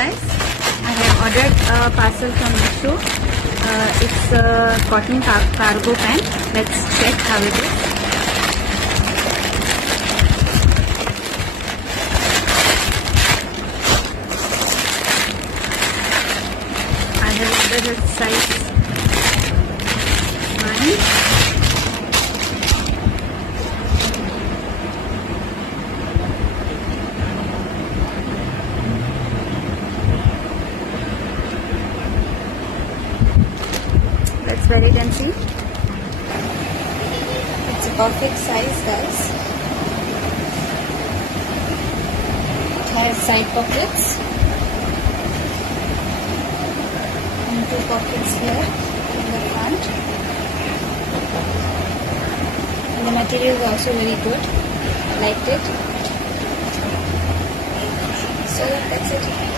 guys, I have ordered a parcel from Meesho. It's a cotton cargo pant. Let's check how it is. I have ordered a size 9. Let's wear it and see. It's a perfect size, guys. It has side pockets and 2 pockets here in the front. And the material is also very good. I liked it. So that's it.